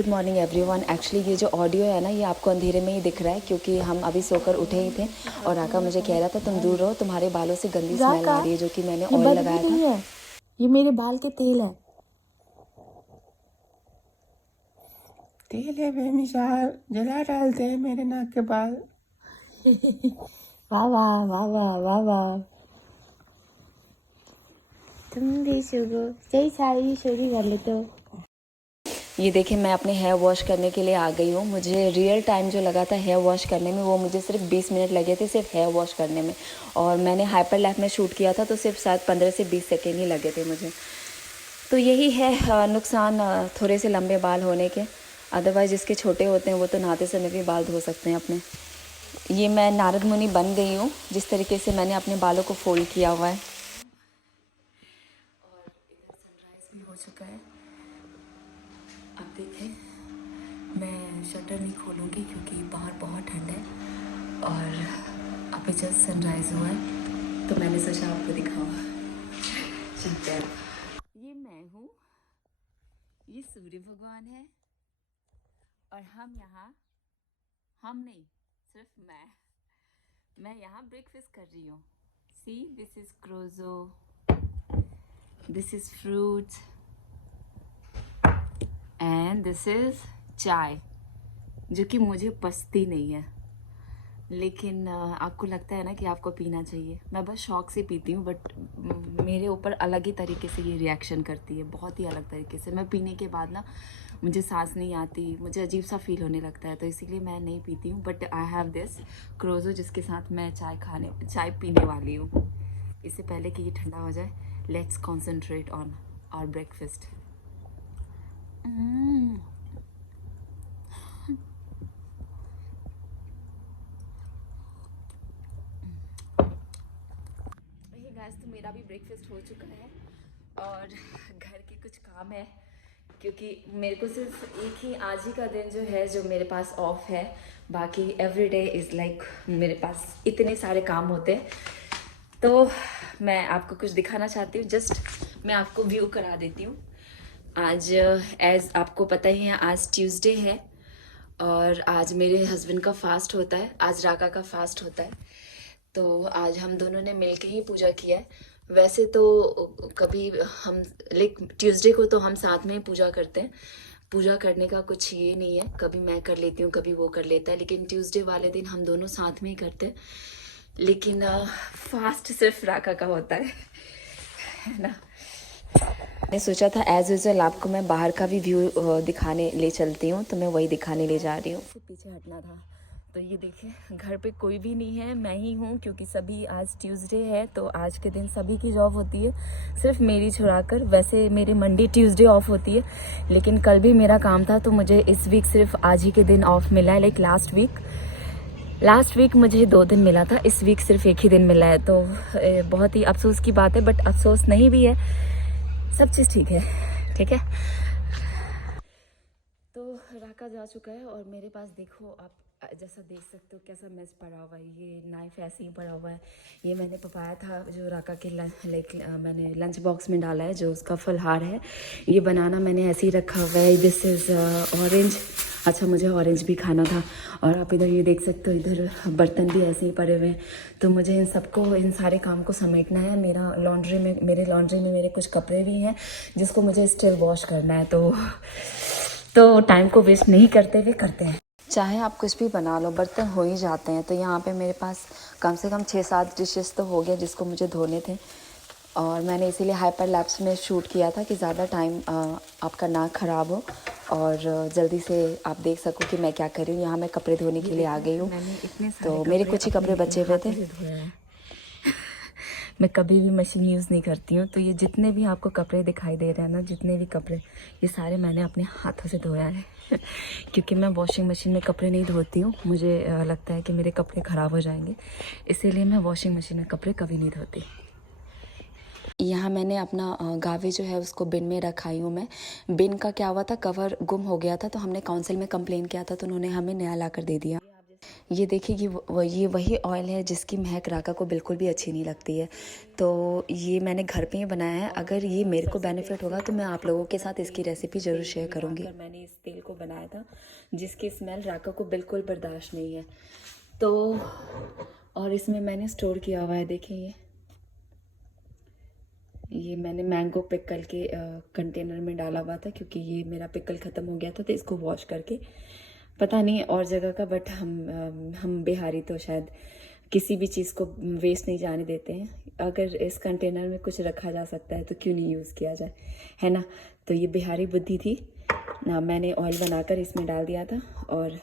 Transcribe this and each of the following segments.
Good morning everyone. Actually ये जो audio है ना, ये आपको अंधेरे में ही दिख रहा है क्योंकि हम अभी सोकर उठे ही थे और राका मुझे कह रहा था तुम दूर रहो, तुम्हारे बालों से गंदी स्मेल आ रही है, जो कि मैंने ये ऑयल बदबू लगाया नहीं था। है, ये मेरे बाल के तेल है। तेल है बेमिसाल, जला डालते हैं मेरे नाक के बाल। वाह वाह वाह वाह वाह वाह। तुम भी शुरू सही सारी शुरू कर ले तो। ये देखिए, मैं अपने हेयर वॉश करने के लिए आ गई हूँ। मुझे रियल टाइम जो लगा था हेयर वॉश करने में, वो मुझे सिर्फ 20 मिनट लगे थे सिर्फ हेयर वॉश करने में, और मैंने हाइपर लैप में शूट किया था तो सिर्फ शायद 15 से 20 सेकेंड ही लगे थे मुझे। तो यही है नुकसान थोड़े से लंबे बाल होने के। अदरवाइज़ जिसके छोटे होते हैं वो तो नहाते समय भी बाल धो सकते हैं अपने। ये मैं नारद मुनि बन गई हूँ जिस तरीके से मैंने अपने बालों को फोल्ड किया हुआ है। और इधर सनराइज़ भी हो चुका है। अब देखें, मैं शटर नहीं खोलूँगी क्योंकि बाहर बहुत ठंड है और अभी जस्ट सनराइज़ हुआ है तो मैंने सोचा आपको दिखाऊँ। चलते हैं। ये मैं हूँ, ये सूर्य भगवान है और हम नहीं, सिर्फ मैं यहाँ ब्रेकफास्ट कर रही हूँ। सी, दिस इज क्रोजो, this is fruits and this is chai, जो कि मुझे पसती नहीं है, लेकिन आपको लगता है ना कि आपको पीना चाहिए। मैं बस शौक से पीती हूँ, बट मेरे ऊपर अलग ही तरीके से ये रिएक्शन करती है, बहुत ही अलग तरीके से। मैं पीने के बाद ना मुझे सांस नहीं आती, मुझे अजीब सा फील होने लगता है, तो इसीलिए मैं नहीं पीती हूँ। बट आई हैव दिस क्रोजो जिसके साथ मैं चाय पीने वाली हूँ। इससे पहले कि ये ठंडा हो जाए, let's concentrate on our breakfast. Guys, तो मेरा भी ब्रेकफास्ट हो चुका है और घर के कुछ काम है क्योंकि मेरे को सिर्फ एक ही आज ही का दिन जो है जो मेरे पास ऑफ है। बाकी एवरी डे इज़ लाइक मेरे पास इतने सारे काम होते हैं। तो मैं आपको कुछ दिखाना चाहती हूँ, जस्ट मैं आपको व्यू करा देती हूँ। आज एज आपको पता ही है, आज ट्यूसडे है और आज मेरे हस्बैंड का फास्ट होता है, आज राका का फास्ट होता है। तो आज हम दोनों ने मिलके ही पूजा किया है। वैसे तो कभी हम ट्यूसडे को तो हम साथ में ही पूजा करते हैं। पूजा करने का कुछ ये नहीं है, कभी मैं कर लेती हूँ कभी वो कर लेता है, लेकिन ट्यूसडे वाले दिन हम दोनों साथ में ही करते हैं। लेकिन फास्ट सिर्फ राका का होता है ना। मैंने सोचा था एज यूजल आपको मैं बाहर का भी व्यू दिखाने ले चलती हूँ, तो मैं वही दिखाने ले जा रही हूँ। पीछे हटना था। तो ये देखिए, घर पे कोई भी नहीं है, मैं ही हूँ, क्योंकि सभी आज ट्यूसडे है तो आज के दिन सभी की जॉब होती है, सिर्फ मेरी छुड़ाकर। वैसे मेरे मंडे ट्यूसडे ऑफ होती है, लेकिन कल भी मेरा काम था तो मुझे इस वीक सिर्फ आज ही के दिन ऑफ मिला है। लाइक लास्ट वीक मुझे 2 दिन मिला था, इस वीक सिर्फ एक ही दिन मिला है। तो बहुत ही अफसोस की बात है, बट अफसोस नहीं भी है, सब चीज़ ठीक है। ठीक है, तो राका जा चुका है और मेरे पास देखो, आप जैसा देख सकते हो कैसा मेस पड़ा हुआ है। ये नाइफ ऐसे ही पड़ा हुआ है, ये मैंने पपाया था जो राका के मैंने लंच बॉक्स में डाला है, जो उसका फलहार है। ये बनाना मैंने ऐसे ही रखा हुआ है। This is orange. अच्छा, मुझे ऑरेंज भी खाना था। और आप इधर ये देख सकते हो, इधर बर्तन भी ऐसे ही पड़े हुए हैं। तो मुझे इन सारे काम को समेटना है। मेरे लॉन्ड्री में मेरे कुछ कपड़े भी हैं जिसको मुझे स्टिल वॉश करना है। तो टाइम को वेस्ट नहीं करते हुए करते हैं। चाहे आप कुछ भी बना लो, बर्तन हो ही जाते हैं। तो यहाँ पे मेरे पास कम से कम 6-7 डिशेस तो हो गए जिसको मुझे धोने थे, और मैंने इसीलिए हाइपर लैप्स में शूट किया था कि ज़्यादा टाइम आपका नाक ख़राब हो और जल्दी से आप देख सको कि मैं क्या कर रही हूँ। यहाँ मैं कपड़े धोने के लिए आ गई हूँ, तो मेरे कुछ ही कपड़े बचे हुए थे। मैं कभी भी मशीन यूज़ नहीं करती हूँ, तो ये जितने भी आपको कपड़े दिखाई दे रहे हैं ना, जितने भी कपड़े, ये सारे मैंने अपने हाथों से धोया है क्योंकि मैं वॉशिंग मशीन में कपड़े नहीं धोती हूँ। मुझे लगता है कि मेरे कपड़े ख़राब हो जाएंगे, इसीलिए मैं वॉशिंग मशीन में कपड़े कभी नहीं धोती। यहाँ मैंने अपना गावे जो है उसको बिन में रखाई हूँ मैं। बिन का क्या हुआ था, कवर गुम हो गया था, तो हमने काउंसिल में कंप्लेन किया था, तो उन्होंने हमें नया ला कर दे दिया। आप ये देखिए कि ये वही ऑयल है जिसकी महक राका को बिल्कुल भी अच्छी नहीं लगती है। तो ये मैंने घर पे ही बनाया है। अगर ये मेरे को बेनिफिट होगा तो मैं आप लोगों के साथ इसकी रेसिपी ज़रूर शेयर करूँगी। मैंने इस तेल को बनाया था जिसकी स्मेल राका को बिल्कुल बर्दाश्त नहीं है। तो और इसमें मैंने स्टोर किया हुआ है, देखिए ये मैंने मैंगो पिकल के कंटेनर में डाला हुआ था क्योंकि ये मेरा पिकल ख़त्म हो गया था। तो इसको वॉश करके, पता नहीं और जगह का, बट हम बिहारी तो शायद किसी भी चीज़ को वेस्ट नहीं जाने देते हैं। अगर इस कंटेनर में कुछ रखा जा सकता है तो क्यों नहीं यूज़ किया जाए, है ना। तो ये बिहारी बुद्धि थी ना, मैंने ऑयल बनाकर इसमें डाल दिया था और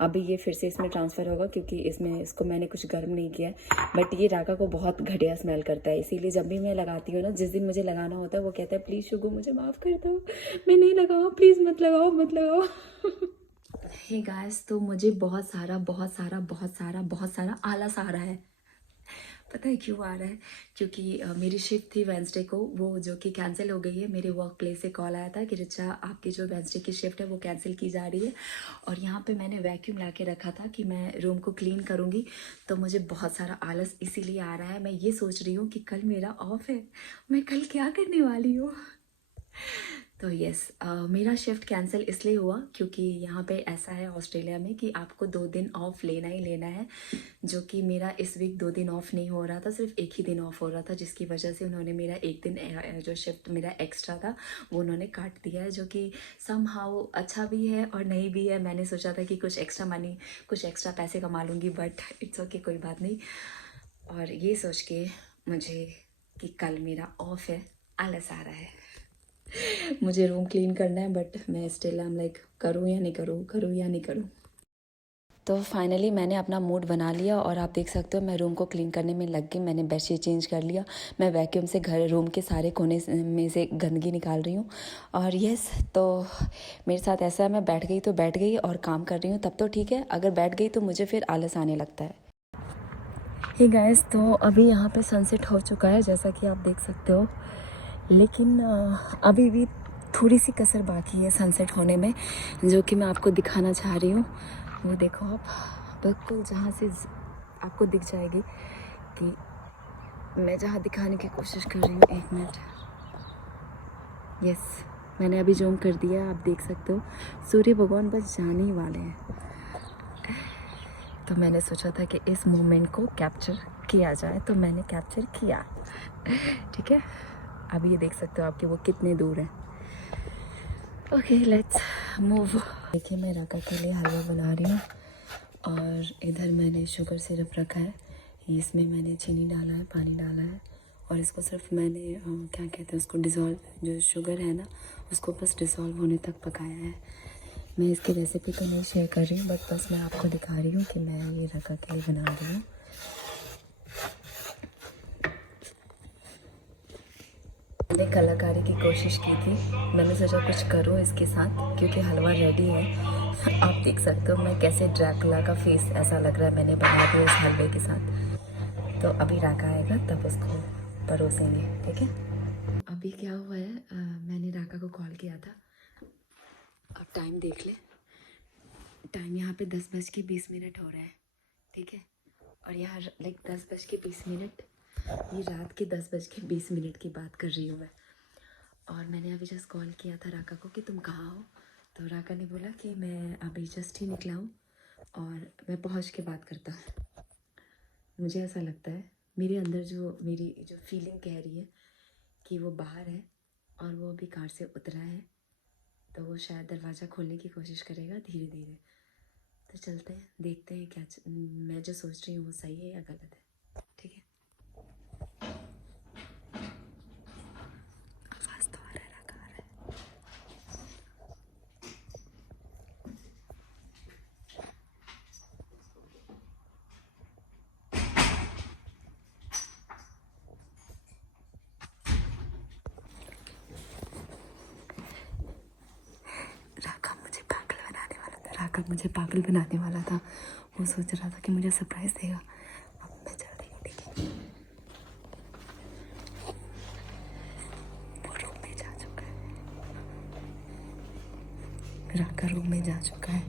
अभी ये फिर से इसमें ट्रांसफ़र होगा क्योंकि इसको मैंने कुछ गर्म नहीं किया। बट ये राका को बहुत घटिया स्मेल करता है, इसीलिए जब भी मैं लगाती हूँ ना, जिस दिन मुझे लगाना होता है वो कहता है प्लीज़ शुगु मुझे माफ़ कर दो, मैं नहीं लगाऊँ, प्लीज़ मत लगाओ मत लगाओ। हे गाइस, तो मुझे बहुत सारा आलस आ रहा है। पता है क्यों आ रहा है? क्योंकि मेरी शिफ्ट थी वेंसडे को, वो जो कि कैंसिल हो गई है। मेरे वर्क प्लेस से कॉल आया था कि रिचा आपकी जो वेंसडे की शिफ्ट है वो कैंसिल की जा रही है। और यहाँ पे मैंने वैक्यूम ला के रखा था कि मैं रूम को क्लीन करूँगी। तो मुझे बहुत सारा आलस इसीलिए आ रहा है। मैं ये सोच रही हूँ कि कल मेरा ऑफ है, मैं कल क्या करने वाली हूँ। तो यस, मेरा शिफ्ट कैंसिल इसलिए हुआ क्योंकि यहाँ पे ऐसा है ऑस्ट्रेलिया में कि आपको 2 दिन ऑफ लेना ही लेना है, जो कि मेरा इस वीक 2 दिन ऑफ नहीं हो रहा था, सिर्फ एक ही दिन ऑफ हो रहा था, जिसकी वजह से उन्होंने मेरा एक दिन जो शिफ्ट मेरा एक्स्ट्रा था वो उन्होंने काट दिया है, जो कि समहाउ अच्छा भी है और नहीं भी है। मैंने सोचा था कि कुछ एक्स्ट्रा पैसे कमा लूँगी, बट इट्स ओके, कोई बात नहीं। और ये सोच के मुझे कि कल मेरा ऑफ है, आलस आ रहा है। मुझे रूम क्लीन करना है, बट मैं स्टिल I'm लाइक करूँ या नहीं करूँ। तो फाइनली मैंने अपना मूड बना लिया और आप देख सकते हो मैं रूम को क्लीन करने में लग गई। मैंने बेडशीट चेंज कर लिया, मैं वैक्यूम से रूम के सारे कोने में से गंदगी निकाल रही हूँ। और यस, तो मेरे साथ ऐसा है, मैं बैठ गई तो बैठ गई और काम कर रही हूँ तब तो ठीक है, अगर बैठ गई तो मुझे फिर आलस आने लगता है। हे गाइस, तो अभी यहाँ पे सनसेट हो चुका है जैसा कि आप देख सकते हो, लेकिन अभी भी थोड़ी सी कसर बाकी है सनसेट होने में, जो कि मैं आपको दिखाना चाह रही हूँ। वो देखो आप, बिल्कुल जहाँ से आपको दिख जाएगी कि मैं जहाँ दिखाने की कोशिश कर रही हूँ। एक मिनट, यस, मैंने अभी जूम कर दिया, आप देख सकते हो सूर्य भगवान बस जाने ही वाले हैं। तो मैंने सोचा था कि इस मोमेंट को कैप्चर किया जाए, तो मैंने कैप्चर किया। ठीक है, अभी ये देख सकते हो आपके वो कितने दूर है। Okay, let's move. देखिए, मैं राका के लिए हलवा बना रही हूँ और इधर मैंने शुगर सिरप रखा है, इसमें मैंने चीनी डाला है, पानी डाला है और इसको सिर्फ मैंने क्या कहते हैं उसको, डिज़ोल्व, जो शुगर है ना उसको बस डिज़ोल्व होने तक पकाया है। मैं इसकी रेसिपी तो नहीं शेयर कर रही हूँ, बट बस मैं आपको दिखा रही हूँ कि मैं ये राका के लिए बना रही हूँ। मैंने कलाकारी की कोशिश की थी, मैंने सोचा कुछ करूँ इसके साथ क्योंकि हलवा रेडी है। आप देख सकते हो मैं कैसे ड्रैकुला का फेस ऐसा लग रहा है, मैंने बना दिया इस हलवे के साथ। तो अभी राका आएगा तब उसको परोसेंगे, ठीक है। अभी क्या हुआ है, मैंने राका को कॉल किया था, अब टाइम देख ले, टाइम यहाँ पे 10:20 हो रहा है, ठीक है। और यहाँ लाइक 10:20, ये रात के 10:20 की बात कर रही हूँ मैं। और मैंने अभी जस्ट कॉल किया था राका को कि तुम कहाँ हो, तो राका ने बोला कि मैं अभी जस्ट ही निकला हूँ और मैं पहुँच के बात करता हूँ। मुझे ऐसा लगता है मेरे अंदर मेरी जो फीलिंग कह रही है कि वो बाहर है और वो अभी कार से उतरा है, तो वो शायद दरवाज़ा खोलने की कोशिश करेगा धीरे धीरे। तो चलते हैं, देखते हैं क्या मैं जो सोच रही हूँ वो सही है या गलत है, ठीक है। आवाज़ तो आ रहा है, राका आ रहा है। राका मुझे पागल बनाने वाला था, वो सोच रहा था कि मुझे सरप्राइज देगा। अब मैं चल रही हूँ, ठीक है। वो रूम में जा चुका है, राका रूम में जा चुका है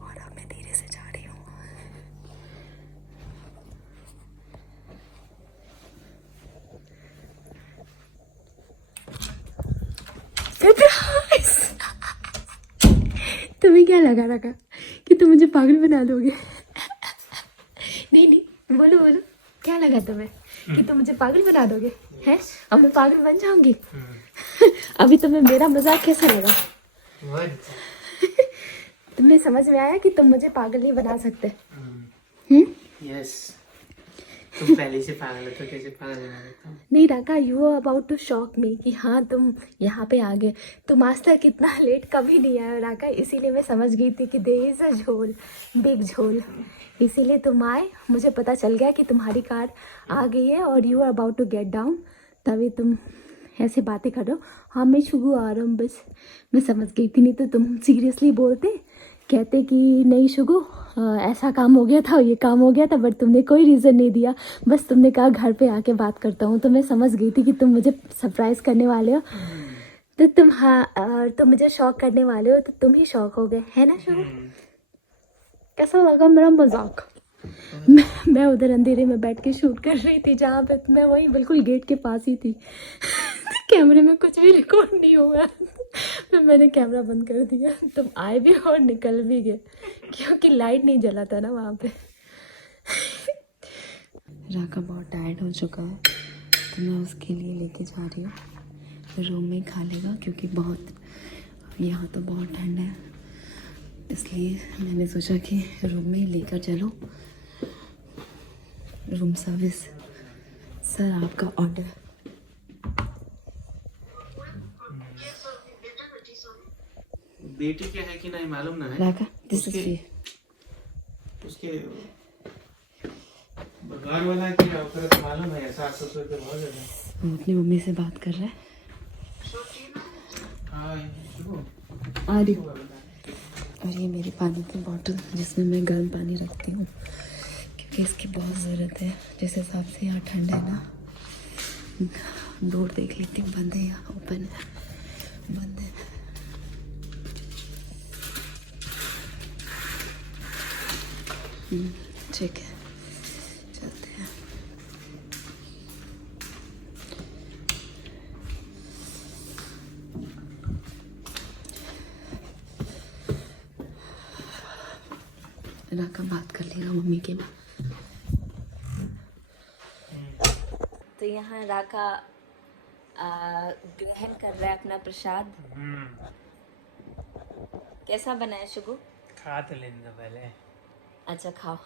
और अब मैं धीरे से जा रही हूँ। तुम्हें क्या लगा रखा कि तुम मुझे पागल बना दोगे? नहीं नहीं, बोलो बोलो, क्या लगा तुम्हें कि तुम मुझे पागल बना दोगे? हैं? अब मैं पागल बन जाऊंगी? अभी तुम्हें मेरा मजाक कैसा लगा? तुम्हें समझ में आया कि तुम मुझे पागल नहीं बना सकते? यस, तुम पहले से पागल हो तो कैसे पागल बना देता हूँ? नहीं Raka, you are about to shock me कि हाँ तुम यहाँ पे आ गए। तुम आज तक इतना लेट कभी नहीं आए राका, इसीलिए मैं समझ गई थी कि देयर इज अ झोल, बिग झोल। इसीलिए तुम आए, मुझे पता चल गया कि तुम्हारी कार आ गई है और you are about to get down, तभी तुम ऐसे बातें कर रहे हो। हाँ मैं शुगू आ रहा हूँ, बस मैं समझ गई थी, नहीं तो तुम सीरियसली बोलते, कहते कि नहीं शुगू ऐसा काम हो गया था, ये काम हो गया था, बट तुमने कोई रीज़न नहीं दिया, बस तुमने कहा घर पे आके बात करता हूँ। तो मैं समझ गई थी कि तुम मुझे सरप्राइज़ करने वाले हो, तो तुम हाँ और तुम मुझे शॉक करने वाले हो, तो तुम ही शॉक हो गए, है ना शुगू? कैसा लगा मेरा मजाक? मैं उधर अंधेरे में बैठ के शूट कर रही थी, जहाँ पे मैं वही बिल्कुल गेट के पास ही थी। कैमरे में कुछ भी रिकॉर्ड नहीं हुआ। फिर मैंने कैमरा बंद कर दिया, तुम आए भी और निकल भी गए, क्योंकि लाइट नहीं जला था ना वहाँ पे। राका बहुत टायर्ड हो चुका है, तो मैं उसके लिए लेके जा रही हूँ। रूम में खा लेगा क्योंकि बहुत यहाँ तो बहुत ठंड है, इसलिए मैंने सोचा कि रूम में ही लेकर चलो। Room service. सर आपका ऑर्डर। बेटी क्या है कि नहीं मालूम ना है। राका दिस इज उसके घर वाला क्या ओकरा तो मालूम है, सास ससुर के बहुत ज्यादा। वो अपनी मम्मी से बात कर रहा है। हाँ शुरू आ रही हूँ। और ये मेरी पानी की बोतल, जिसमें मैं गर्म पानी रखती हूँ क्योंकि इसकी बहुत ज़रूरत है। जिस हिसाब से यहाँ ठंड है ना, डोर देख लेती हूँ, बंद है या ओपन है? बंद है। ठीक है, चलते हैं। राका बात कर लेगा मम्मी के। तो यहाँ राका ग्रहण कर रहा है अपना प्रसाद। कैसा बना है शुगु? खा तो लेने दो पहले। अच्छा खाओ।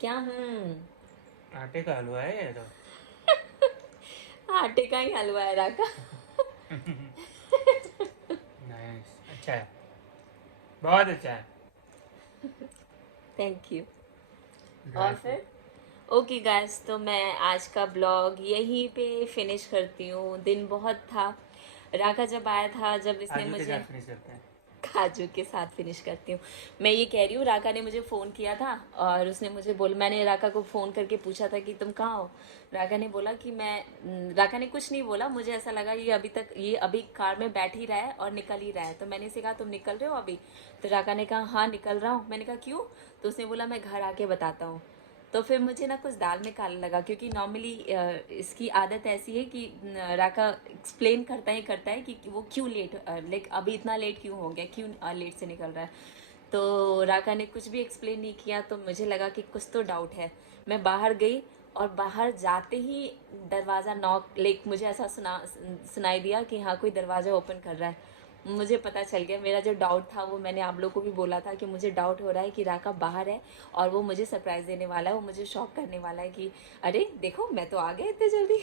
क्या? आटे का हलवा है ये तो। आटे का ही हलवा है राका। नाइस, अच्छा है, बहुत अच्छा है। Thank you. और फिर ओके गाइस, तो मैं आज का ब्लॉग यहीं पे फिनिश करती हूँ। दिन बहुत था। राका जब आया था, जब इसने मुझे काजू के साथ फिनिश करती हूँ। मैं ये कह रही हूँ, राका ने मुझे फ़ोन किया था और उसने मुझे बोला, मैंने राका को फ़ोन करके पूछा था कि तुम कहाँ हो। राका ने बोला कि राका ने कुछ नहीं बोला, मुझे ऐसा लगा ये अभी कार में बैठ ही रहा है और निकल ही रहा है। तो मैंने इसे कहा तुम निकल रहे हो अभी? तो राका ने कहा हाँ निकल रहा हूँ। मैंने कहा क्यों? तो उसने बोला मैं घर आके बताता हूँ। तो फिर मुझे ना कुछ दाल में काला लगा, क्योंकि नॉर्मली इसकी आदत ऐसी है कि राका एक्सप्लेन करता है कि वो क्यों लेट, लाइक अभी इतना लेट क्यों हो गया, क्यों लेट से निकल रहा है। तो राका ने कुछ भी एक्सप्लेन नहीं किया, तो मुझे लगा कि कुछ तो डाउट है। मैं बाहर गई और बाहर जाते ही दरवाज़ा नॉक, लाइक मुझे ऐसा सुनाई दिया कि हाँ कोई दरवाज़ा ओपन कर रहा है। मुझे पता चल गया, मेरा जो डाउट था वो मैंने आप लोगों को भी बोला था कि मुझे डाउट हो रहा है कि राका बाहर है और वो मुझे सरप्राइज़ देने वाला है, वो मुझे शॉक करने वाला है कि अरे देखो मैं तो आ गया इतने जल्दी।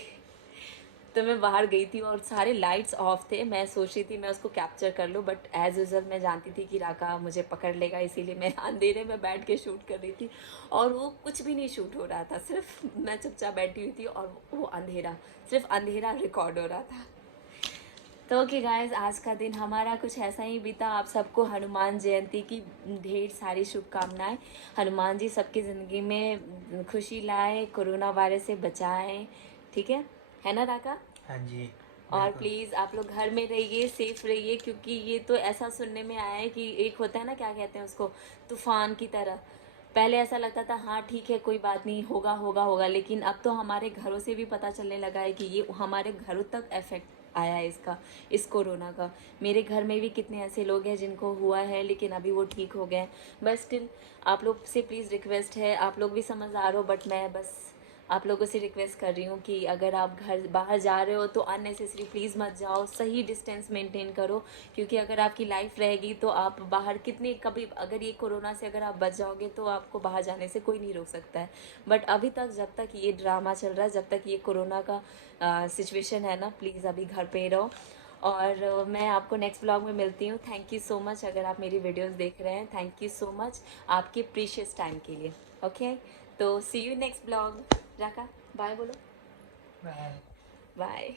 तो मैं बाहर गई थी और सारे लाइट्स ऑफ थे। मैं सोच रही थी मैं उसको कैप्चर कर लूँ, बट एज़ यूजल मैं जानती थी कि राका मुझे पकड़ लेगा, इसीलिए मैं अंधेरे में बैठ के शूट कर रही थी। और वो कुछ भी नहीं शूट हो रहा था, सिर्फ मैं चुपचाप बैठी हुई थी और वो अंधेरा, सिर्फ अंधेरा रिकॉर्ड हो रहा था। तो ओके गाइस, आज का दिन हमारा कुछ ऐसा ही बीता। आप सबको हनुमान जयंती की ढेर सारी शुभकामनाएं। हनुमान जी सबकी ज़िंदगी में खुशी लाए, कोरोना वायरस से बचाएं, ठीक है ना राका? हाँ जी। और प्लीज़ आप लोग घर में रहिए, सेफ रहिए, क्योंकि ये तो ऐसा सुनने में आया है कि एक होता है ना, क्या कहते हैं उसको, तूफान की तरह। पहले ऐसा लगता था हाँ ठीक है कोई बात नहीं, होगा, लेकिन अब तो हमारे घरों से भी पता चलने लगा है कि ये हमारे घरों तक आया है इस कोरोना का। मेरे घर में भी कितने ऐसे लोग हैं जिनको हुआ है लेकिन अभी वो ठीक हो गए। बस स्टिल आप लोग से प्लीज़ रिक्वेस्ट है, आप लोग भी समझदार हो बट मैं बस आप लोगों से रिक्वेस्ट कर रही हूँ कि अगर आप घर बाहर जा रहे हो तो अननेसेसरी प्लीज़ मत जाओ, सही डिस्टेंस मेंटेन करो, क्योंकि अगर आपकी लाइफ रहेगी तो आप बाहर कितने कभी अगर ये कोरोना से अगर आप बच जाओगे तो आपको बाहर जाने से कोई नहीं रोक सकता है। बट अभी तक जब तक ये ड्रामा चल रहा है, जब तक ये कोरोना का सिचुएशन है ना, प्लीज़ अभी घर पे रहो। और मैं आपको नेक्स्ट ब्लॉग में मिलती हूँ। थैंक यू सो मच अगर आप मेरी वीडियोस देख रहे हैं, थैंक यू सो मच आपके प्रीशियस टाइम के लिए। ओके, तो see you next blog. Raka bye बोलो। बाय। बाय।